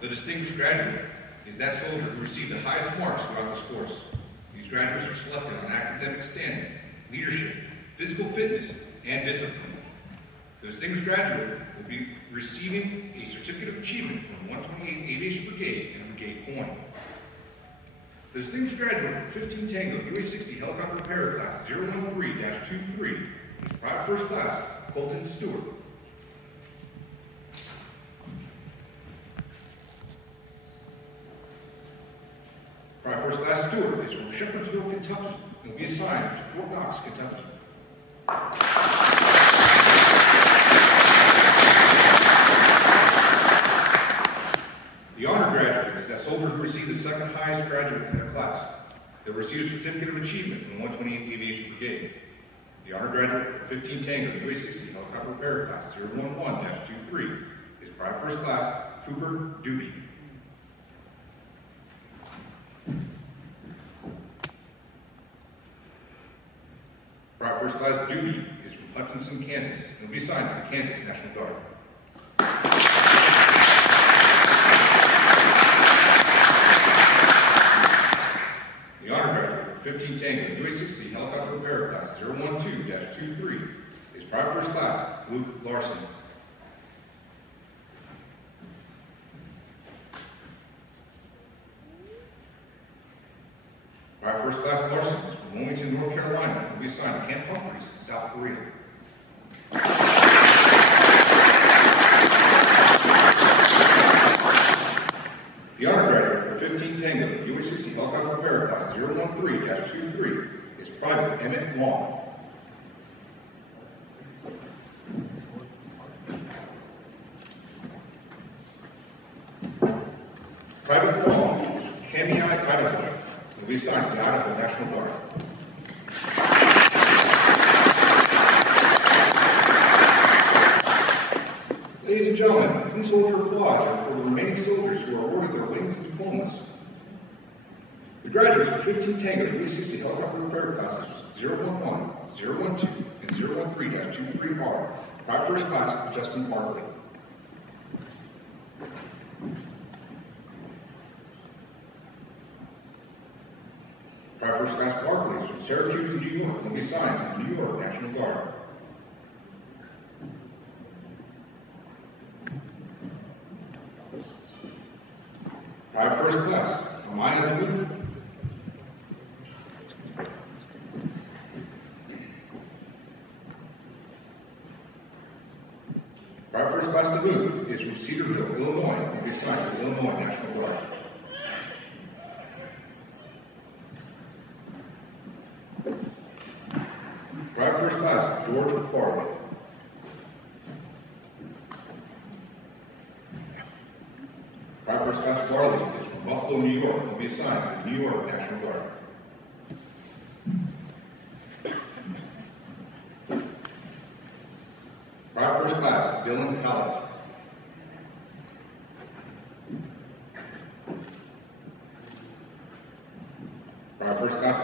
The distinguished graduate is that soldier who received the highest marks throughout this course. These graduates are selected on academic standing, leadership, physical fitness, and discipline. The distinguished graduate will be receiving a certificate of achievement from the 128th Aviation Brigade and Brigade Coin. The distinguished graduate for 15 Tango UA-60 Helicopter Repair Class 013-23 is Private First Class Colton Stewart. Private First Class Stewart is from Shepherdsville, Kentucky, and will be assigned to Fort Knox, Kentucky. The honor graduate is that soldier who received the second highest graduate in their class. They will receive a certificate of achievement from the 128th Aviation Brigade. The honor graduate for 15 Tango UA-60 Helicopter Repair Class 011-23 is Private First Class Cooper Doobie. Private First Class Doobie is from Hutchinson, Kansas, and will be assigned to the Kansas National Guard. The honor graduate for 15 Tango UA-60 Helicopter Repair Class 012-23 is Private First Class Luke Larson. Private First Class Larson is from Wilmington, North Carolina, and will be assigned to Camp Humphreys in South Korea. The honor graduate for 15 Tango UA-60 Helicopter Repair Class 013-23 is Private Emmett Wong. Private Wong is from Kamiah, Idaho, and will be assigned to the Idaho National Guard. Ladies and gentlemen, please hold your applause for the remaining soldiers who are awarded their wings and diplomas. The graduates for 15 Tango UA-60 Helicopter Repair Classes 011, 012, and 013-23 are Private First Class Justin Barkley. Private First Class Barkley is from Syracuse, New York, and will be assigned to the New York National Guard. Private First Class Amaya Duluth. Private First Class Duluth is from Cedarville, Illinois, and will be assigned to the Illinois National Guard. Private First Class George Farley. Private First Class Farley is from Buffalo, New York, and will be assigned to the New York National Guard. Private First Class Dylan Collett. Private First Class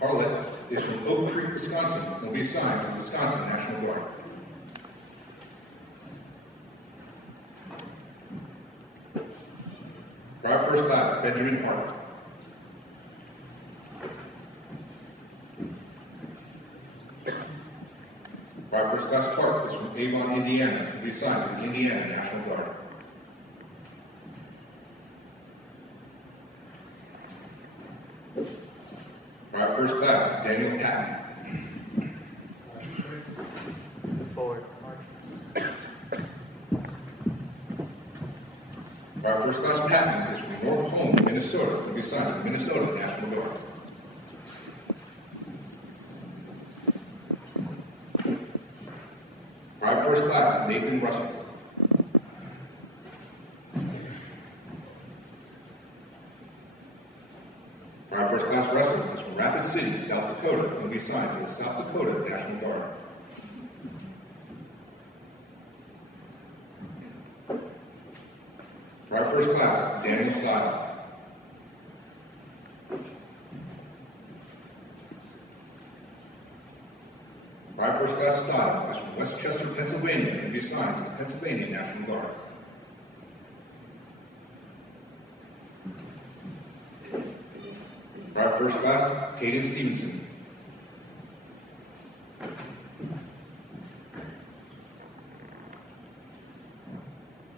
Harlett is from Oak Creek, Wisconsin, and will be assigned to the Wisconsin National Guard. Private First Class Benjamin Hart. Private First Class Clark is from Avon, Indiana, and will be assigned to the Indiana National Guard. Private First Class Daniel Patton. Forward. Private First Class Patton is from North Home, Minnesota, and will be assigned to the Minnesota National Guard. Private First Class Nathan Russell. Private First Class Russell is from Rapid City, South Dakota, and will be assigned to the South Dakota National Guard. Private First Class Daniel Style. Private First Class Style is from Westchester, Pennsylvania, and will be assigned to the Pennsylvania National Guard. Private First Class Caden Stevenson.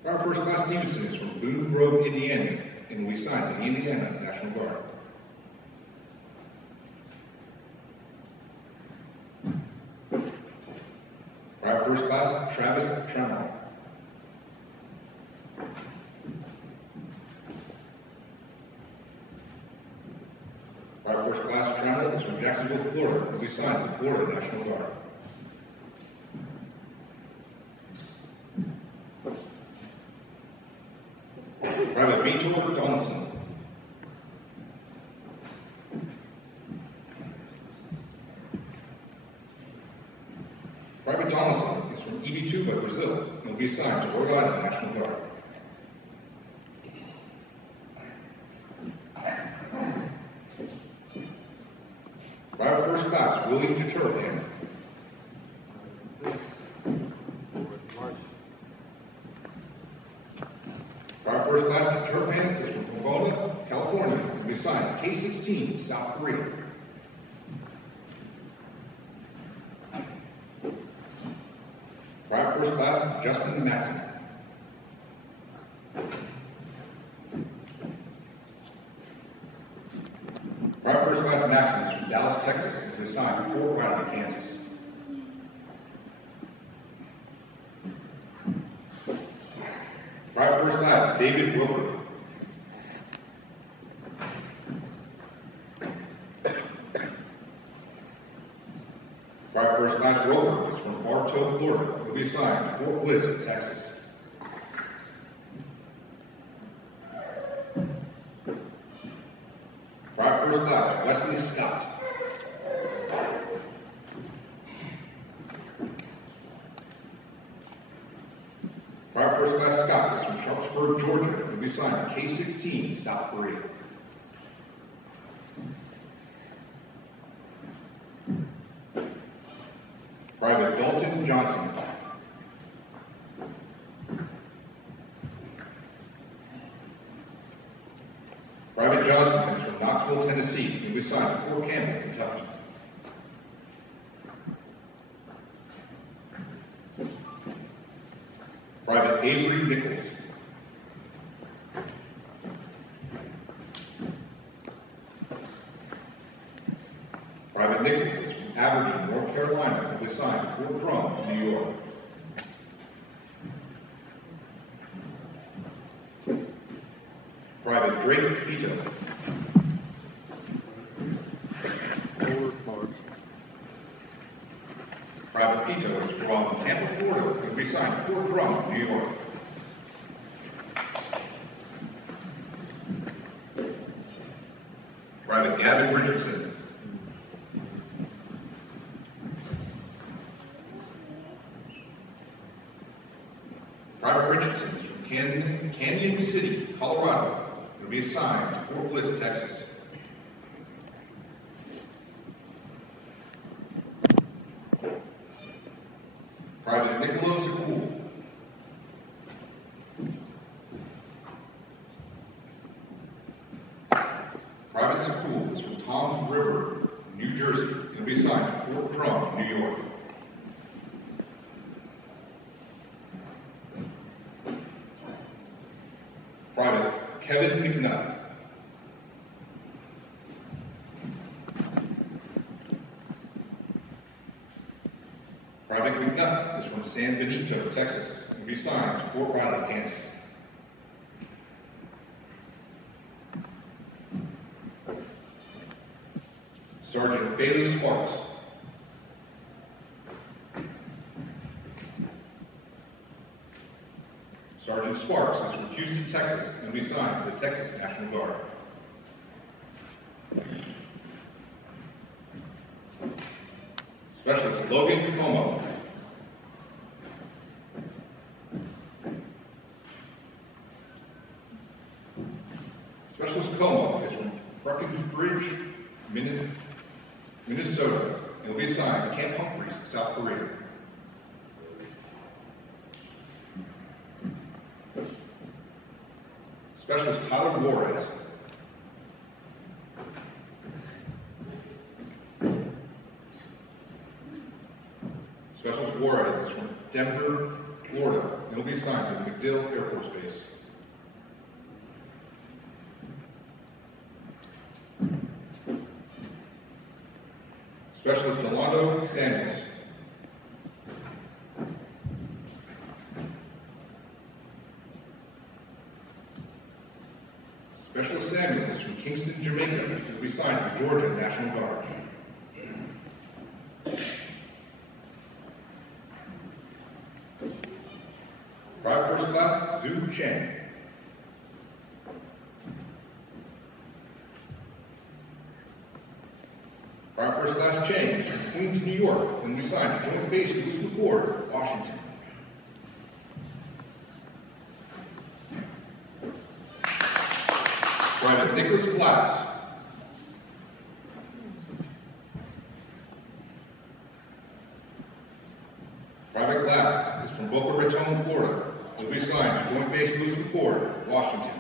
Private First Class Stevenson is from Boone Grove, Indiana, and we signed the Indiana National Guard. Private First Class Travis Tremont. Private First Class Tremont is from Jacksonville, Florida, and we signed the Florida National Guard. Private Vitor Donaldson. Private Donaldson is from Ibituba, Brazil, and will be assigned to Rhode Island National Guard. Private First Class Willie Deturban. Private First Class Deturban is from Pomona, California, and will be assigned to K-16, South Korea. Private First Class Justin Matson. Private First Class Matson is from Dallas, Texas, and is assigned to Fort Riley, Kansas. Private First Class David Wilbur. Private First Class Wilbur is from Bartow, Florida, and will be assigned to Fort Bliss, Texas. Private First Class Wesley Scott. Private First Class Scott is from Sharpsburg, Georgia, and will be assigned to K-16, South Korea. Private Dalton Johnson. Private Johnson is from Knoxville, Tennessee, and will be assigned to Fort Campbell, Kentucky. Private Avery Nichols. Private Nichols is from Aberdeen, North Carolina, and will be assigned to Fort Drum, New York. Private Drake Pito. Private Pito is from Tampa, Florida, and will be assigned to Fort Drum, New York. Private Gavin Richardson. Private Richardson is from Canyon City, Colorado, and will be assigned to Fort Bliss, Texas. Private Nicholas Sekul. Private Sekul is from Toms River, New Jersey, and will be assigned to Fort Drum, New York. Private Kevin McNutt. Private McNutt is from San Benito, Texas, and will be assigned to Fort Riley, Kansas. Sergeant Bailey Sparks. Sergeant Sparks is from Houston, Texas, and will be assigned to the Texas National Guard. Specialist Logan Como. Specialist Como is from Breckenridge, Minnesota, and will be assigned to Camp Humphreys, South Korea. Specialist Tyler Juarez. Denver, Florida. It'll be assigned to MacDill Air Force Base. Specialist Delando Samuels. Specialist Samuels is from Kingston, Jamaica. Will be signed to Georgia National Guard. Private First Class Zhu Cheng. Private First Class Cheng is from Queens, New York, and we signed to Joint Base Lewis McCord, Washington. Private Nicholas Glass. Private Glass is from Boca Raton, Florida. Will be signed to Joint Base Lewis McCord, Washington.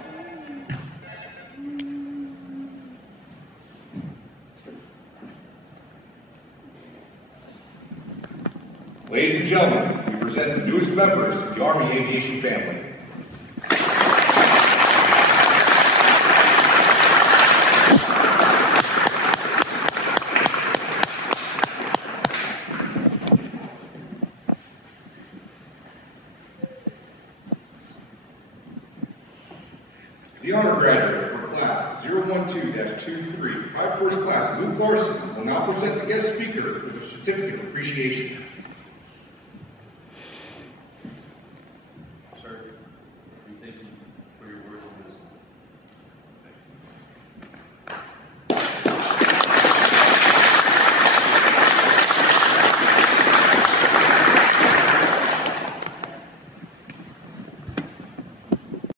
Ladies and gentlemen, we present the newest members of the Army Aviation family. The honor graduate for class 012-23, Private First Class Luke Larson, will now present the guest speaker with a certificate of appreciation.